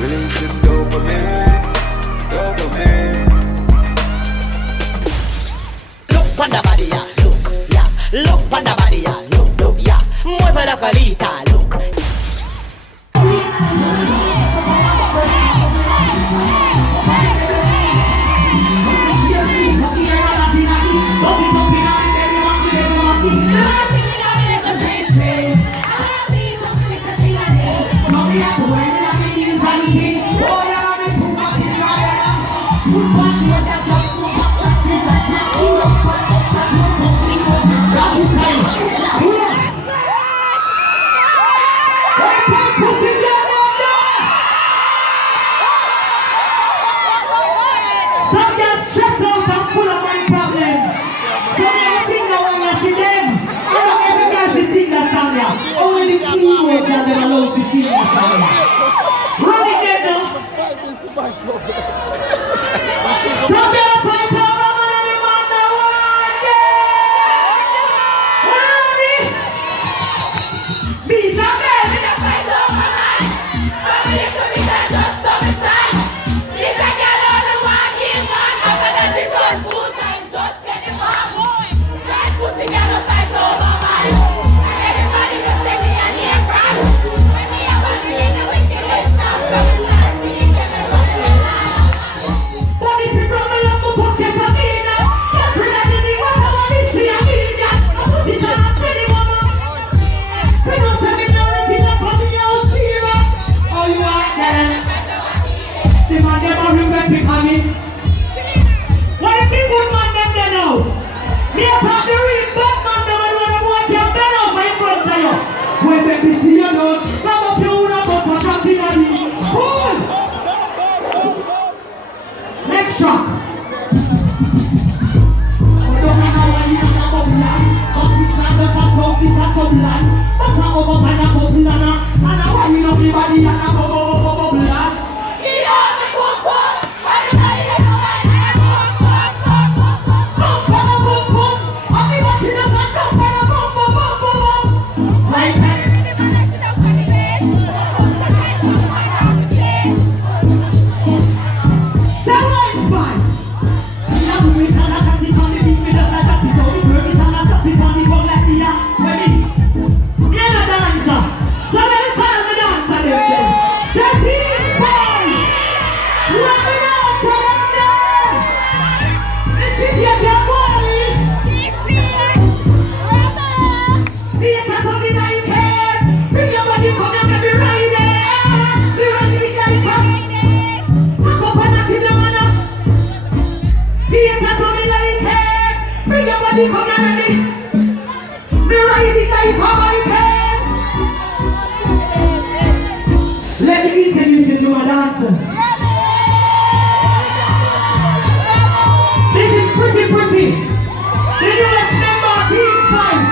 Releasing dopamine, dopamine. Look on the body, yeah, look, yeah. Look on the body, yeah, look, yeah. Mueve la colita, look. Let me introduce you to my dancers. This is pretty. The newest member of Team Spice.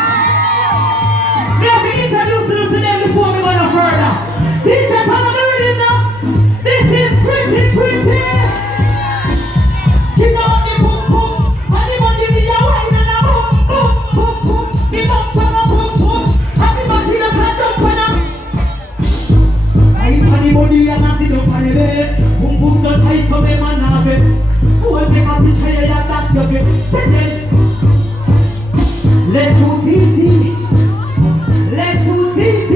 Let me introduce you to them before we go no further. Teacher, come on the rhythm now. This is pretty. Keep on the boom boom. Anybody with your wine and a boom. The boom. Everybody does not jump on them. Anybody and I sit up on the base. Boom so tight so they man have it. Who will take a picture of that you get? Let you TC.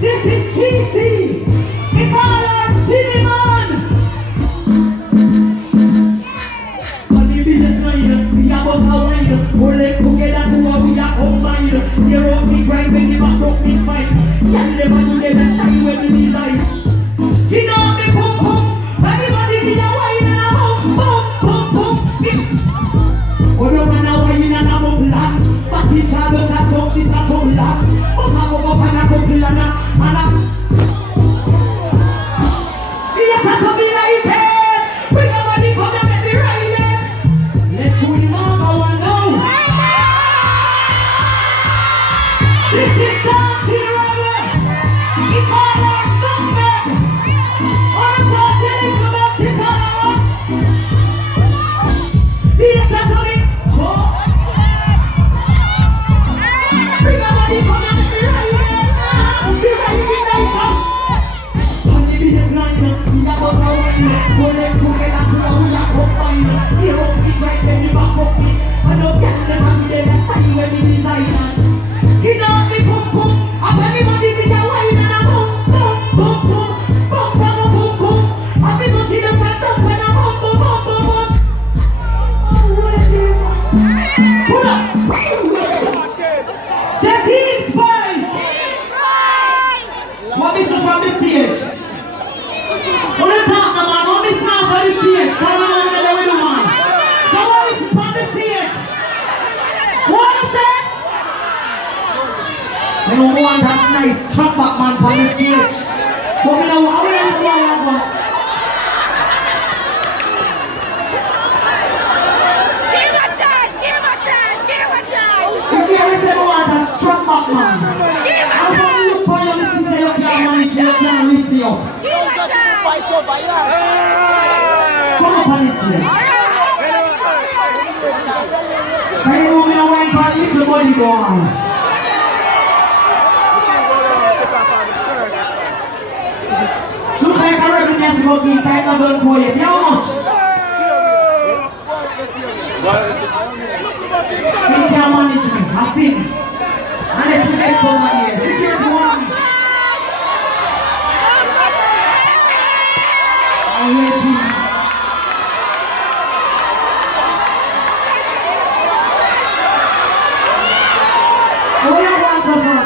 This is TC. We call her Cinnamon. But the business line, we are both outline. We're let's together to what we are combined. Tear up the grind when the back up the spine. Can't never do the time when the design. You know me boom. Everybody be a wine and a boom. Oh no man a wine and a boom black. But the shadows are top, this a top black. But I go up and a couple and a. Yes, I saw me like it. We nobody come and make me ride it. Let's show the number one now. This is dancing rubber. It's all our stuff. I'm so telling you about it. Yes, I saw it. Bring nobody come and make me ride it. from the stage. When I talk about all this now from the stage, come on over there with the man. So what is from the stage? What is it? You don't want that nice truck back man from the stage. But you know what? I will never go like that. If you ever say I want a strong back man, I'm going to look for you and say you can't manage, you can't lift me up. Come up on this way. Can you move me away from the little body boy? Look like a rebel man to go be tight and don't pull it. How much? You can't manage me. I see. Unless you get somebody else. Security one. I'm ready. What do you want, Sasa?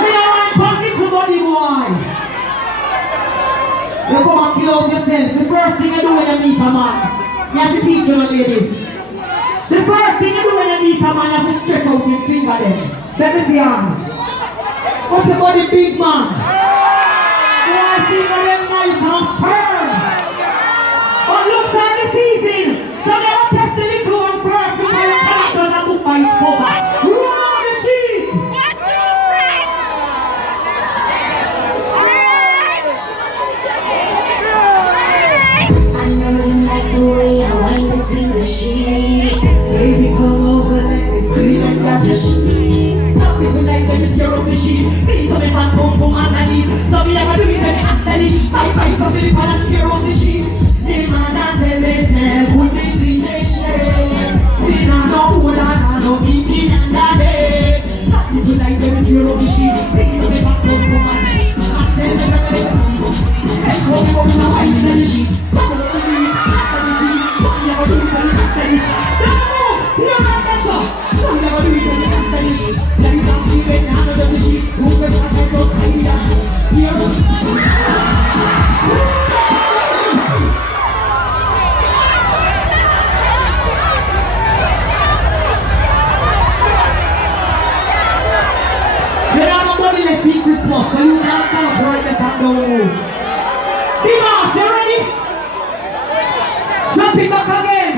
Me don't want pocket to body boy. You come and kill out yourself. The first thing you do when you meet a man, you have to teach your ladies. The first thing you do when you meet a man, you have to stretch out your finger then. Let me see arm. What about the big man? You want to finger them nice and firm. But looks like deceiving. So they are testing the clone first before your characters are booked by its cover. Run on the sheet. I know you like the way I wind between the sheets. Baby, come over, let me scream and grab the sheets. Stop it tonight when you tear up the sheets. Me coming back home from underneath. So me never do it when you act the sheet. I fight for the pan and tear up the sheets. The man that say me snap, put me in the shade. We not know who that I know, me and daddy. Stop it tonight when you tear up the sheets. Me coming back home from underneath. I tell me never do it when you see. And come now, I need the sheets. Stop it with me, after the sheets. Me never do it when you act the sheets. You don't have that stuff. So you never do it when you ask the sheet. Let me not keep it down under the sheet. Who can I go tiny down? There are nobody left in Christmas, so you can't stand right this and don't move. Dimas, you ready? Jump it back again.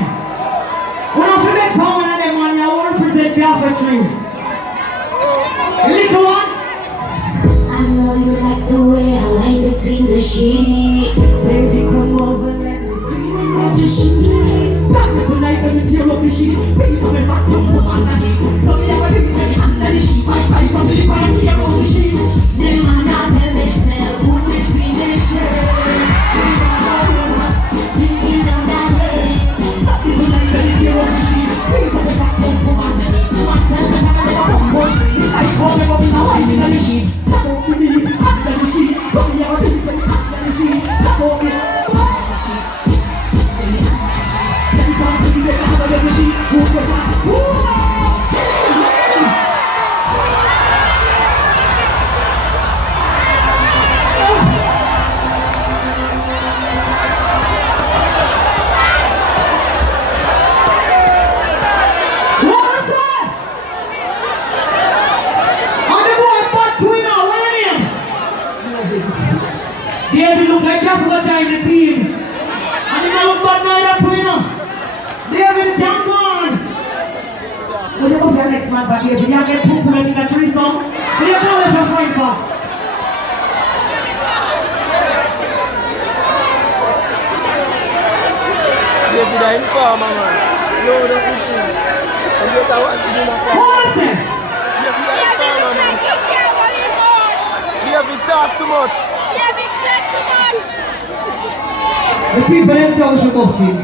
When I feel like power and them man, I will represent the infantry. Little one. I know you like the way I wind between the sheets. Baby, come over, let me scream and grab the sheets. Stop it tonight when you tear up the sheets. Baby, coming back home from underneath. Don't you ever do it when you're under the sheet. My fight from the pan and tear up the sheets. The man that say me smell good between the sheets. Speaking of that way. Stop it tonight when you tear up the sheets. Baby, coming back home from underneath. So I tell the man that I'm going to see. I call me up in the white in the sheets. Stop it with me, under the sheets. Don't you ever do it when you're under the sheets. Stop it with me, under the sheets. Let me come to you, under the sheets. Who's the one? David look like that's what I'm the team. And he don't look bad neither to him. David can go on. Will you go for your next man for David? You get poop when you get 3 songs. Will you go with your friend for? David is in farmer, man. No, don't do it. And yet I want to do my part. What is it? David is in farmer, man. David talk too much. The people themselves should go sing.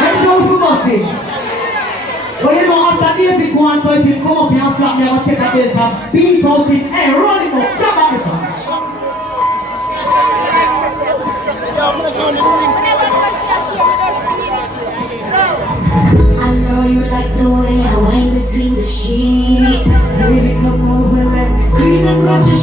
Themselves should go sing. But you know after David go on, so if you come up here and flap me, I will take a belt and beat out it. Hey, run it up, jump at the front. I know you like the way I wind between the sheets. Baby, come over, let me Scream and grab the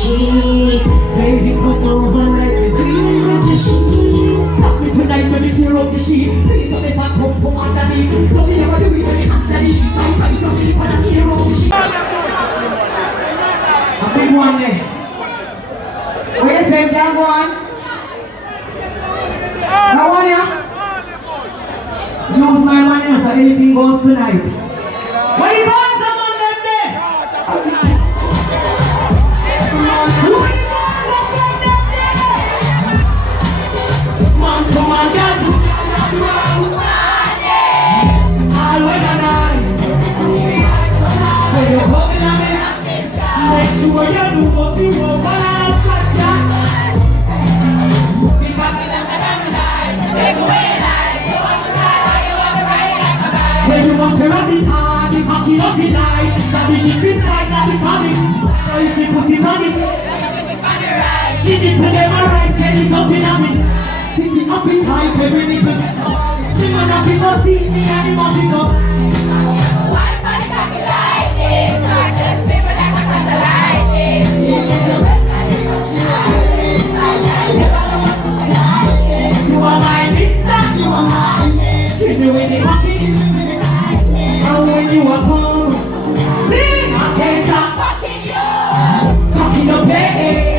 sheets. Baby, come over, let me Screaming with the sheets. stop me tonight when we tear up the sheets. Please don't ever come from underneath. Don't be ever do it when you under the sheet. My body don't sleep when I tear up the sheet. A big one there. Where you say that one? That one, yeah? Use my money so anything goes tonight. What you want, someone them there? What you want, someone them there? Man to man, girl to always and I. When you're holding on me, make sure you do what you want, but I'll catch ya. When you want to run this hard, you pack it up in light. That we keep it right, that we have it. So if we put it on it, give it to them alright, set it up in a minute. Sit it up in tight, every nickel. See man up, you go see me and you want to go. You are my mister, you are mine. Give me when you walk in. And when you are home, sing, I say stop fucking you. Fucking up, baby.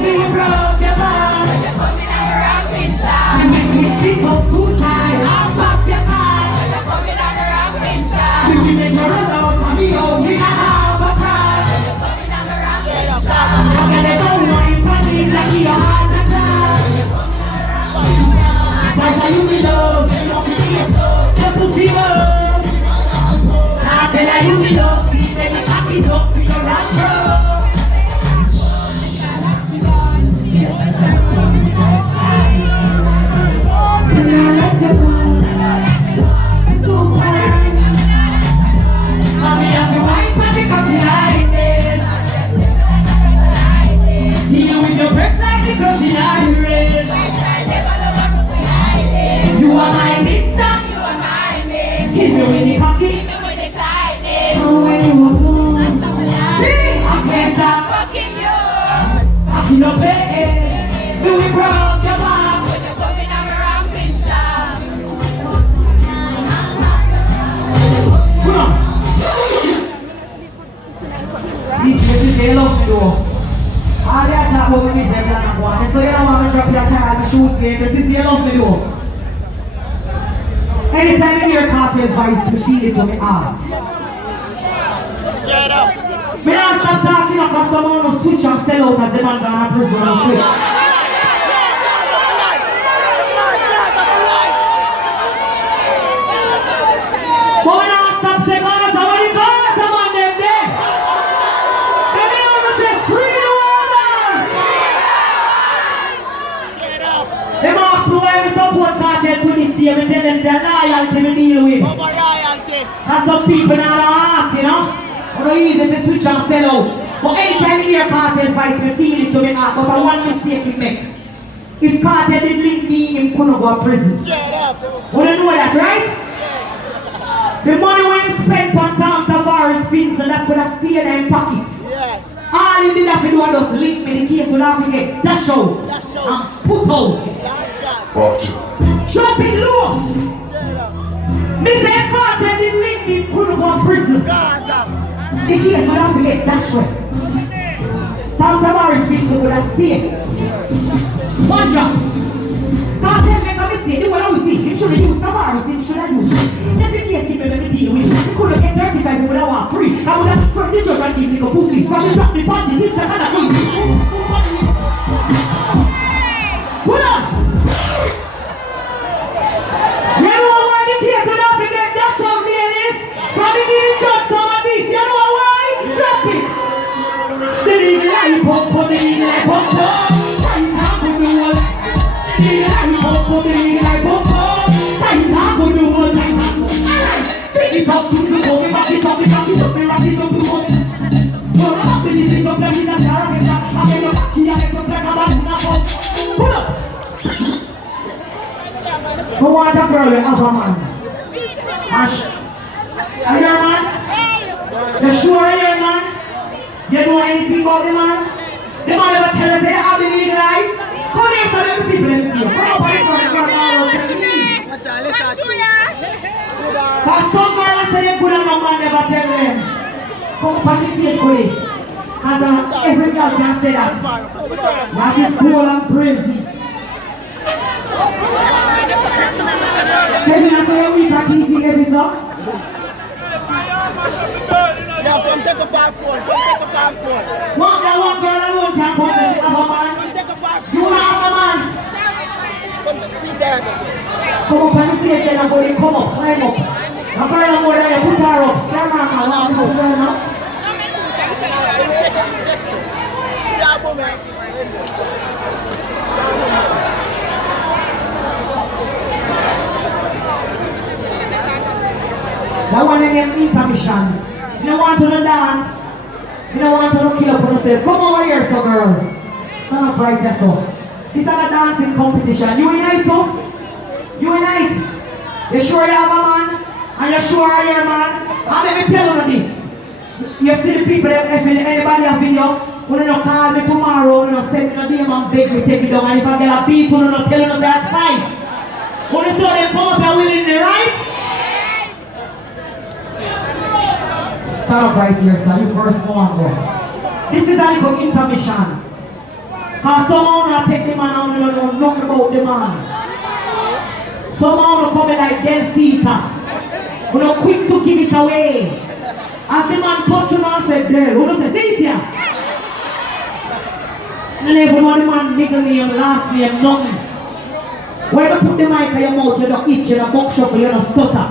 We broke your heart. You put me down around me shot. You make me think of too tight. I'll pop your heart. You put me down around me shot. You make me run out of me, oh, we have a prize. You put me down around me shot. I'm gonna go wine for me like your heart attack. Spice, you be love. You know, you be so. Just to feel love. Tell you we love you, then you pack it up with your rock roll. Let's go. Too far. Mommy, have you white magic of the lightning? You with your breasts like the crushing iris. You are my mister. Give me when you pocket. When you walk on, see, I can't stop fucking you. Fucking up, baby. Do we broke your mouth? When you're coming around, bitch. Come on. This is the love to do. All that talk about me, they don't want. So you don't want to drop your car and shoes later. This is the love to do. Anytime you hear Cartel voice, you feel it to me heart. Straight up. Me not stop talking about someone who switch and sell out as the man gone to prison and switch. But we not stop saying, God, so when you call someone them there, they may only say, free the woman. Straight up. They ask me why we support Cartel to this day, we tell them say loyalty we deal with. Over royalty. And some people now ask, you know. It's not easy to switch and sell out. But anytime you hear Cartel voice, we feel it to me heart. But one mistake he make. If Cartel didn't link me, he couldn't go to prison. Straight up. You know that, right? The money when spent on Tom Tavares Spins, so that could have stayed in his pocket. Yeah. All he did have to do was just link me, the case would have to get dash out and put out. Drop it low. Me say Cartel didn't link me, couldn't go to prison. The case would have to get dash out. Tom Tavares Spins could have stayed. One drop. Cartel make a mistake, they will always see. He should have used Tavares, he should have used. Let the case keep me deal with. He could have get 35, he would have walked free. I would have thrown the judge and give me a pussy. From the drop the party, keep the hand of me. Hold on! You know why the case would have to get dash out, ladies? From the giving judge some of this, you know why? Drop it! They need life up, they need life up. Time to do what? They need life up, they need life up. Time to do what? Alright, pick it up, do the body, back it up, me rock it up, the body. Go up, me pick up, let me dance, I make your back here, I make your back, I'm up. Pull up. Who want a girl with other man? Ash. Are you a man? You sure you're a man? You know anything about the man? The man never tell us they have the legal eye. Come here, so let the people them see you. Come up on the front, come on. But some girls say they good and no man never tell them. Come up on the stage for it. As every girl can say that. That's it, cool and crazy. Can you say we practice every song? Yeah, come take a back for it. Come take a back for it. One girl alone can't come to shit of a man. Take a back. You have a man. Come sit there. Come up and say then I'm going to come up, climb up. I'm going to go there, put her up. Come on, come on. See how woman. That one of them intermission. You don't want to dance. You don't want to kill up on yourself. Come over here, so girl. Stand up right there, so. This is a dancing competition. You unite too? You unite? You sure you have a man? And you sure you're a man? And let me tell you this. You see the people, if anybody have video, when you don't call me tomorrow, when you send me no DM and beg me take it down. And if I get a beat, when you don't tell you that's fight. When you saw them come up and win in the right? Start up right here, sir. You first one, bro. This is a little intermission. Because someone will take the man and don't know nothing about the man. Someone will come like Del Sita. We're not quick to give it away. As the man touch him and said, Del, who does say, Cynthia? And even when the man middle name, last name, nothing. When you put the mic in your mouth, you don't itch, you don't box shuffle, you don't stutter.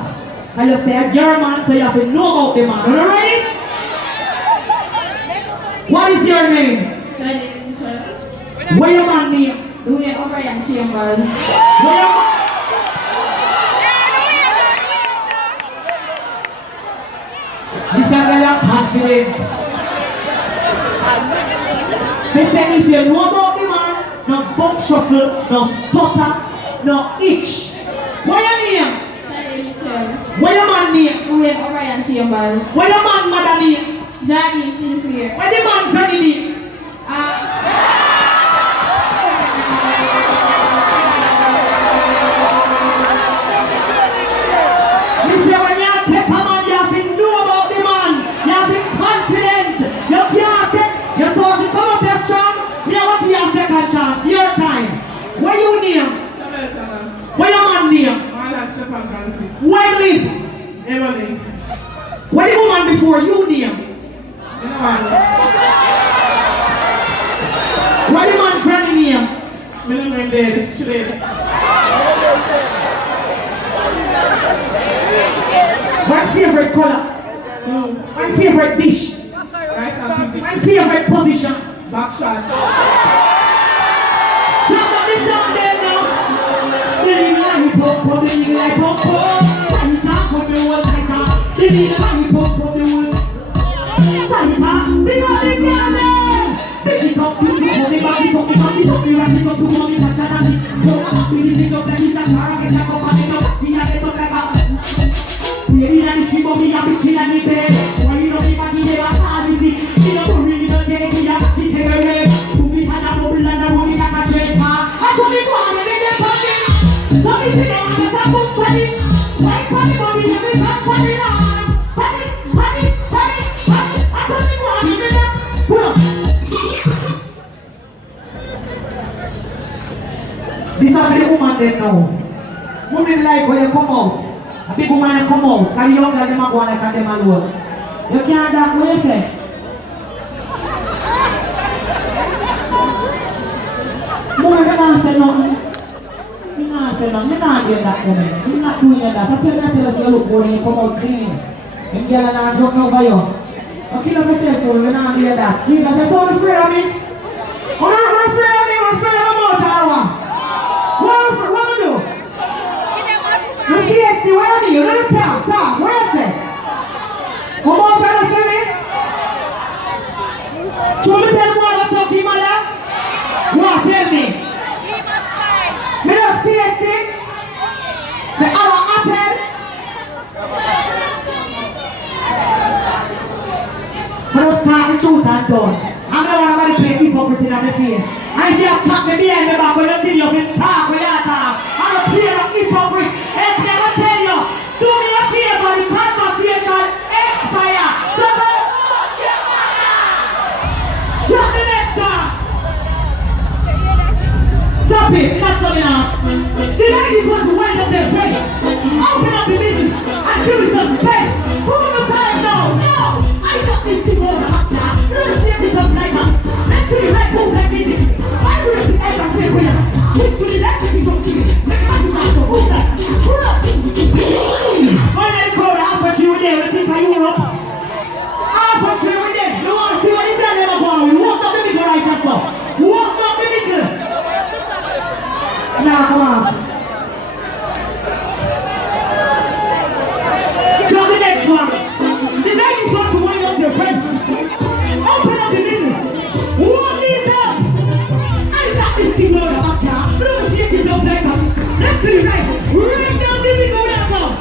And you say, you're a man, so you have to know about the man. Are you ready? What is your name? Where your man name? Louis O'Brien Chambers. Where your man? This is a girl confident. They say if you know about the man, no box shuffle, no stutter, no itch. What your name? What your man name? Louis O'Brien Chambers. What your man mother name? Daddy Sinclair. What the man granny name? This is when you take a man, you have to know about the man. You have to be confident. You can't say, you saw she come up there strong. You want to be a second chance. Your time. What you name? What your man name? Where live? Emily. What the woman before you name? What the man granny name? Minimum dead. What favorite color? What favorite dish? What favorite position? Back shot. Come on, this song there now. The nigga like pop, and talk on the wall like that. The nigga like pop, the wall. Talipa, big up the girl. Pick it up, put it on the back, pick up, wrap it up, to mommy, touch and see. So I'm happy to pick up like this and car, get a cup and get up, get up like that. Baby, and she go me a bitch in the bed. Why you don't even give her a policy? She don't really don't take me a bit of her head. Who be had a bubble and a money like a trade car. I saw me go on and they get pocket. So me sit down and I start put money. Why money, mommy, every time money on. Money. I saw me go on and they get put up. This is the woman they know. Women like when you come out. A big woman come out, and you don't let them go like them alone. You can't do what you say. More than I say nothing. You not say nothing. You not doing that to me. You not doing that. I tell you you look good and you come out clean. Them girls are not joking over you. You kill yourself for you not doing that. Jesus says, so afraid of me? I'm not afraid of me. I'm afraid of my mouth. What do you do? You see, where are you? Let me talk. Where is it? Come on, tell me. Show me tell me what's up, mother. What? Tell me. Me just see this thing. The other apple. I don't start the truth and done. I'm not going to face. And if you have chat me behind the back when you see you can talk with your talk. I'm a player of hypocrite. And never tell you, do me a favor, the conversation expire. So drop the next song. Drop it, not coming out. The ladies want to wind up their face. Open up the middle and give me some space. Who the time now? No! I got this thing over my job. Don't shake it up like that. Let's do the right move like this. I will see ever say for you. Quick to the left if you don't see me. Make it happen now. So who's that? Pull up. One of the crowd, I'll put you in there. We think of Europe. I'll put you in there. You want to see what you done ever go on? You walk up the middle right just now. Walk up the middle. Now, come on. Drop the next one. The ladies want to wind up their friends. Open up the middle. One it up. I got this thing on the back here. Don't shake it up like that. Left to the right. Right down the middle now.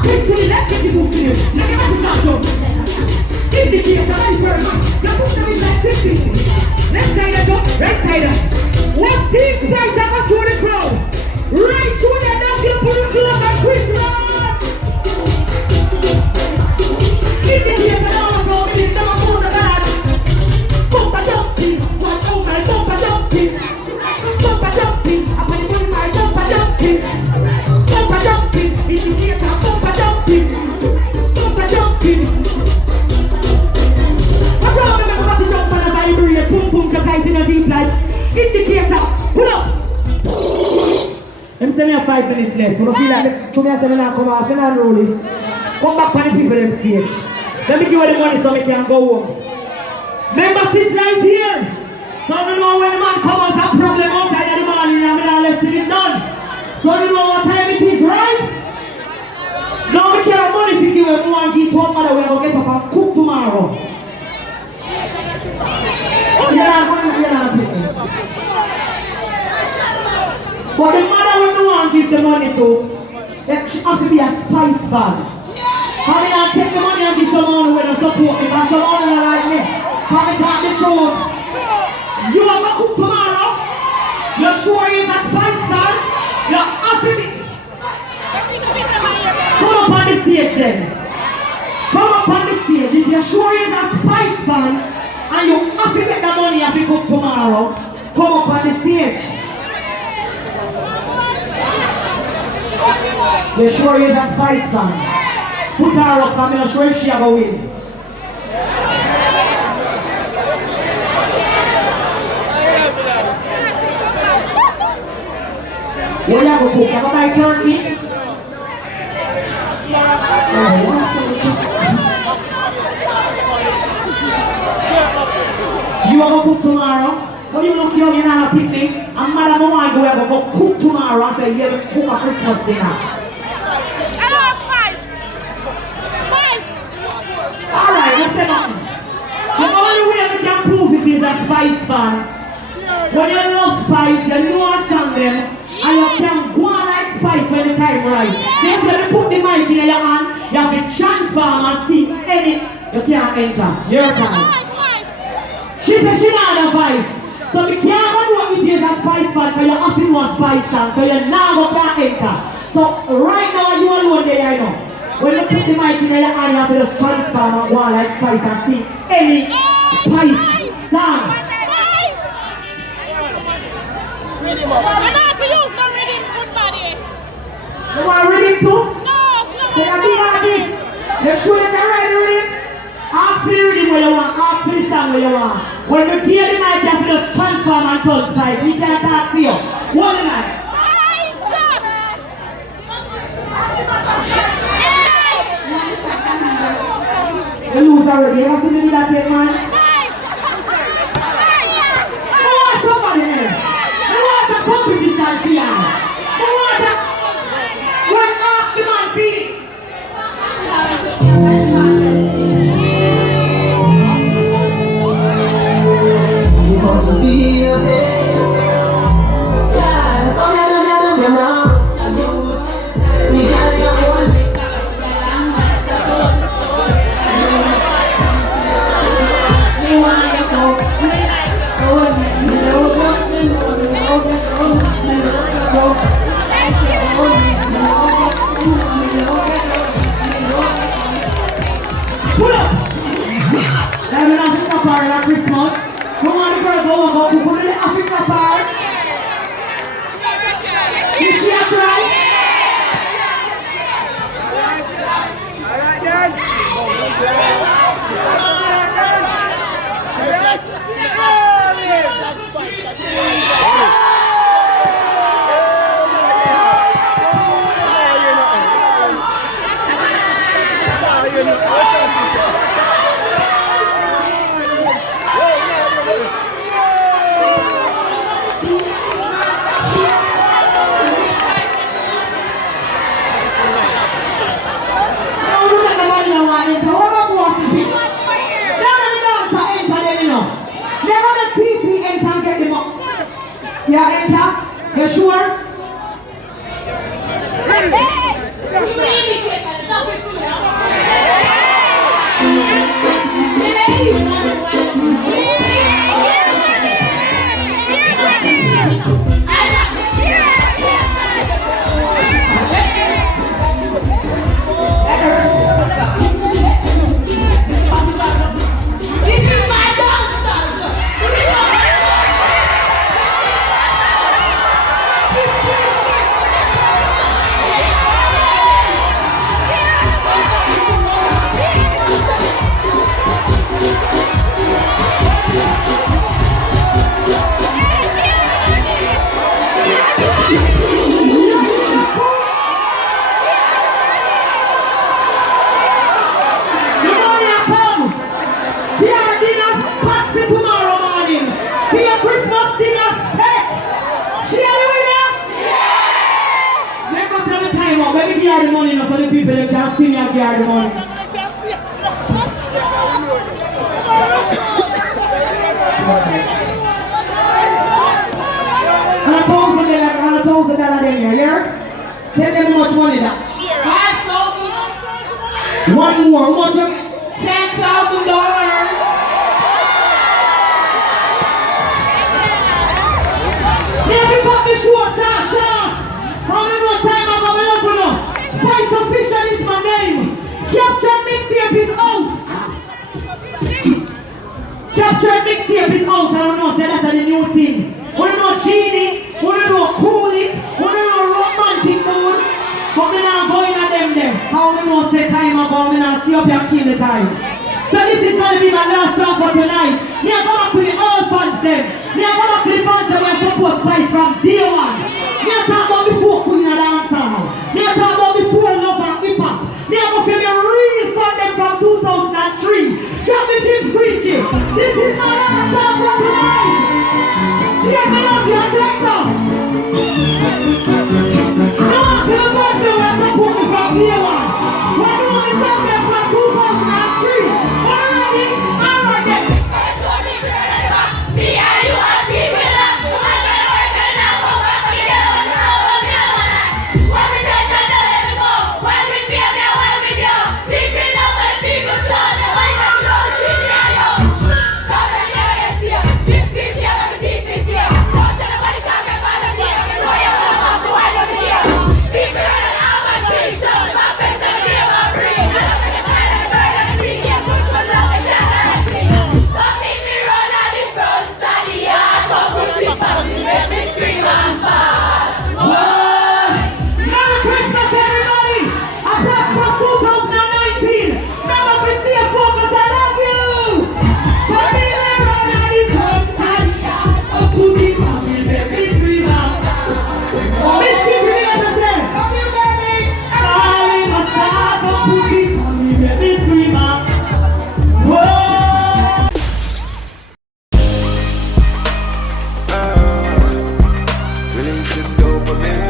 Quick to the left, get the move to you. Look at the snatch up. Indicate the right first. You put them in like 60. Left side up, right side up. Watch these guys are through the crowd. Right through the dance, you put it close at Christmas. Indicate the dance, so we need to move the bag. Bumper jumping, watch out my bumper jumping. Bumper jumping, I'm going to put my bumper jumping. Bumper jumping, indicate the bumper jumping. Bumper jumping. Watch out, remember what to jump on a vibrate. Boom, boom, so tight in a deep light. Indicator, pull up. Them say me have 5 minutes left. You don't feel like to me I say me not come off, you not roll it. Come back on the people them stage. Let me give you the money so we can go home. Remember sister is here. So you know when the man come out a problem outside of the morning and I left it done. So you know what time it is, right? Now we can't money if you give them one give to one mother we are going to get up and cook tomorrow. But the mother when the one gives the money to, she has to be a spice fan. How me not take the money and give someone who will support me, but someone who like me. How me talk the truth. You have to cook tomorrow. You're sure you're a spice fan? You're happy me. Come up on the stage then. Come up on the stage. If you're sure you're a spice fan, and you have to get the money if you cook tomorrow, come up on the stage. You're sure you're a spice fan? Put her up, I'm not sure if she'll go win. What you go cook? Have a buy turkey? You are going to cook tomorrow? When you look young, you're not a picnic. And madam, I want to go cook tomorrow and say, yeah, we cook a Christmas dinner. Hello, Spice! Spice! Alright, let's say nothing. The only way we can prove it is a Spice fan. When you love Spice, you know a song them, and you can go on like Spice when the time right. Just when you put the mic in your hand, you have to transform and see any, you can't enter. Your time. She said she not a Spice. So we can't know if you're a Spice fan because you have to know a Spice fan. So you're not going to enter. So right now you alone there, I know. When you put the mic in your hand, you have to just transform and go on like Spice and sing any Spice song. You're not to use no rhythm, good body. You want rhythm too? No, she don't Say a big artist. You sure you can write the rhythm? Ask for the rhythm where you want, ask for the song where you want. When we play the mic, you have to just transform and touch Spice. We can't talk for you. Hold the mic. You lose already. You ever seen me do that yet, man? I want somebody else. I want a competition for you. I want a... Well, ask the man for it. You want to be a man. Yeah, come here. We got your one. They want to go. about to put in the Africa part. Is she right? Alright then. Yeah, enter. You sure? The money, so the people that can see me and get the money. And $1,000 them here, yeah? Tell them how much money that. 5,000. One more, how much? $10,000. Let me cut the short, Sasha. How many more time I'm going to open up? Spice Official is my name. Capture Mixtape is out. Capture Mixtape is out. I don't know, say that's the new thing. We don't know Genie, we don't know Cool It, we don't know Romantic Mood. But we not going at them there. How we know say time ago, we not see up here kill the time. So this is going to be my last song for tonight. Me I go back to the old fans them. Me I go back to the fans that were supposed Spice from day one. Me I talk about before Queen of Dance now. Me I talk about before Love and Hip Hop. Me I go feel me real fan them from 2003. Drop the Jim Screechy. This is my last song for tonight. Check me out, your sector. No one to the fans that were supposed from day one. When you want to song them from 2003. Already, already. Me and you are cheating. Releasing dopamine.